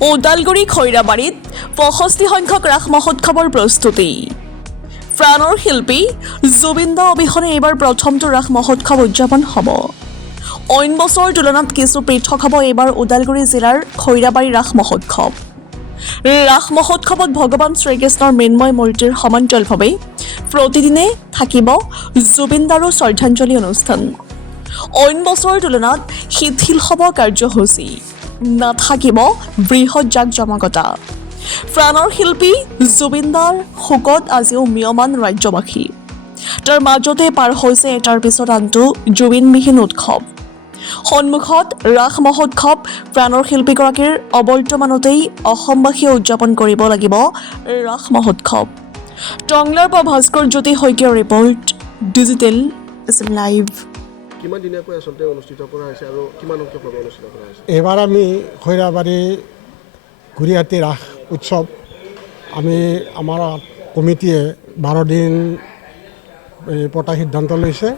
ওদালগুৰি খৈৰাবাৰীত ৬৫ সংখ্যক ৰাস মহোৎসৱৰ প্ৰস্তুতি। প্ৰাণৰ শিল্পী জুবিন দা অবিহনে এইবাৰ প্ৰথমটো ৰাস মহোৎসৱ উদযাপন হ'ব। অইন বছৰৰ তুলনাত কিছু পৃথক হ'ব এইবাৰ ওদালগুৰি জিলাৰ খৈৰাবাৰী ৰাস মহোৎসৱ। ৰাস মহোৎসৱত ভগৱান শ্ৰীকৃষ্ণৰ মৃন্ময় মূৰ্তিৰ সমান্তৰালভাৱে প্ৰতিদিনে থাকিব জুবিন দাৰো শ্ৰদ্ধাঞ্জলি অনুষ্ঠান। অইন বছৰৰ তুলনাত শিথিল হ'ব কাৰ্যসূচী, নাথাকিব বৃহৎ জাক-জমকতা। প্ৰাণৰ শিল্পী জুবিন দাৰ শোকত আজিও ম্ৰিয়মান ৰাজ্যবাসী। তাৰ মাজতে পাৰ হৈছে এটাৰ পিছত আনটো জুবিনবিহীন উৎসৱ। সন্মুখত ৰাস মহোৎসৱ, প্ৰাণৰ শিল্পীগৰাকীৰ অবৰ্তমানতেই অসমবাসীয়ে উদযাপন কৰিব লাগিব ৰাস মহোৎসৱ। টংলাৰ পৰা ভাস্কৰ জ্যোতি শইকীয়াৰ ৰিপৰ্ট, ডিজিটেল লাইভ। কিমান দিনীয়াকৈ আচলতে অনুষ্ঠিত কৰা হৈছে আৰু কিমান সংখ্যকভাৱে অনুষ্ঠিত কৰা হৈছে? এইবাৰ আমি খৈৰাবাৰী গুৰিহাটী ৰাস উৎসৱ আমাৰ কমিটিয়ে 12 দিন পতা সিদ্ধান্ত লৈছে।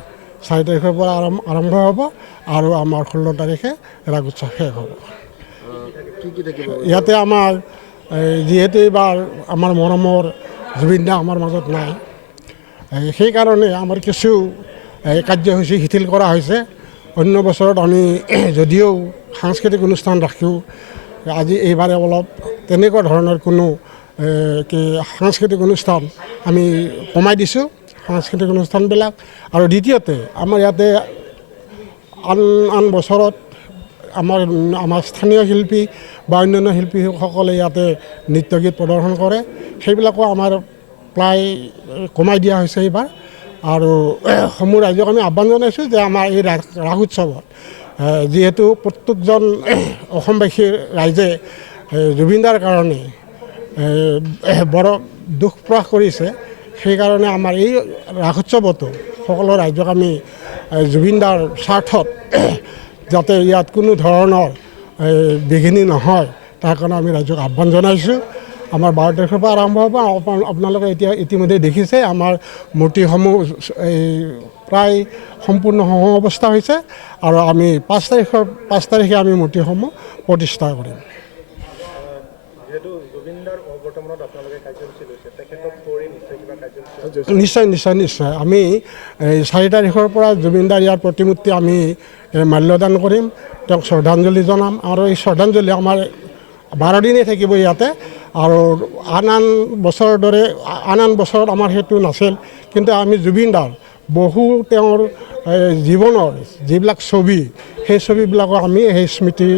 4 তাৰিখৰ পৰা আৰম্ভ হ'ব আৰু আমাৰ 16 তাৰিখে ৰাস উৎসৱ শেষ হ'ব। ইয়াতে আমাৰ যিহেতু এইবাৰ আমাৰ মৰমৰ জুবিন দা আমাৰ মাজত নাই, সেইকাৰণে আমাৰ কিছু কাৰ্যসূচী শিথিল কৰা হৈছে। অন্য বছৰত আমি যদিও সাংস্কৃতিক অনুষ্ঠান ৰাখোঁ, আজি এইবাৰে অলপ তেনেকুৱা ধৰণৰ কোনো সাংস্কৃতিক অনুষ্ঠান আমি কমাই দিছোঁ, সাংস্কৃতিক অনুষ্ঠানবিলাক। আৰু দ্বিতীয়তে আমাৰ ইয়াতে আন বছৰত আমাৰ স্থানীয় শিল্পী বা অন্যান্য শিল্পীসকলে ইয়াতে নৃত্য গীত প্ৰদৰ্শন কৰে, সেইবিলাকো আমাৰ প্ৰায় কমাই দিয়া হৈছে এইবাৰ। আৰু সমূহ ৰাইজক আমি আহ্বান জনাইছোঁ যে আমাৰ এই ৰাস উৎসৱত যিহেতু প্ৰত্যেকজন অসমবাসীৰ ৰাইজে জুবিনদাৰ কাৰণে বৰ দুখ প্ৰকাশ কৰিছে, সেইকাৰণে আমাৰ এই ৰাস উৎসৱতো সকলো ৰাইজক আমি জুবিনদাৰ স্বাৰ্থত যাতে ইয়াত কোনো ধৰণৰ বিঘিনি নহয় তাৰ কাৰণে আমি ৰাইজক আহ্বান জনাইছোঁ। আমাৰ 12 তাৰিখৰ পৰা আৰম্ভ হ'ব। আপোনালোকে ইতিমধ্যে দেখিছে আমাৰ মূৰ্তিসমূহ প্ৰায় সম্পূৰ্ণ অৱস্থা হৈছে আৰু আমি 5 তাৰিখে আমি মূৰ্তিসমূহ প্ৰতিষ্ঠা কৰিম। নিশ্চয় আমি 4 তাৰিখৰ পৰা জুবিনদাৰ ইয়াৰ প্ৰতিমূৰ্তি আমি মাল্যদান কৰিম, তেওঁক শ্ৰদ্ধাঞ্জলি জনাম। আৰু এই শ্ৰদ্ধাঞ্জলি আমাৰ 12 দিনেই থাকিব ইয়াতে। আৰু আন বছৰৰ দৰে আন বছৰত আমাৰ সেইটো নাছিল, কিন্তু আমি জুবিনদাৰ বহু তেওঁৰ জীৱনৰ যিবিলাক ছবি, সেই ছবিবিলাকক আমি সেই স্মৃতিৰ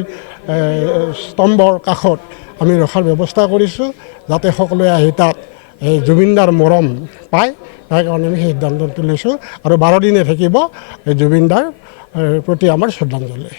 স্তম্ভৰ কাষত আমি ৰখাৰ ব্যৱস্থা কৰিছোঁ, যাতে সকলোৱে আহি তাত জুবিনদাৰ মৰম পায়। তাৰ কাৰণে আমি সেই সিদ্ধান্তটো লৈছোঁ। আৰু 12 দিনে থাকিব জুবিনদাৰ প্ৰতি আমাৰ শ্ৰদ্ধাঞ্জলি।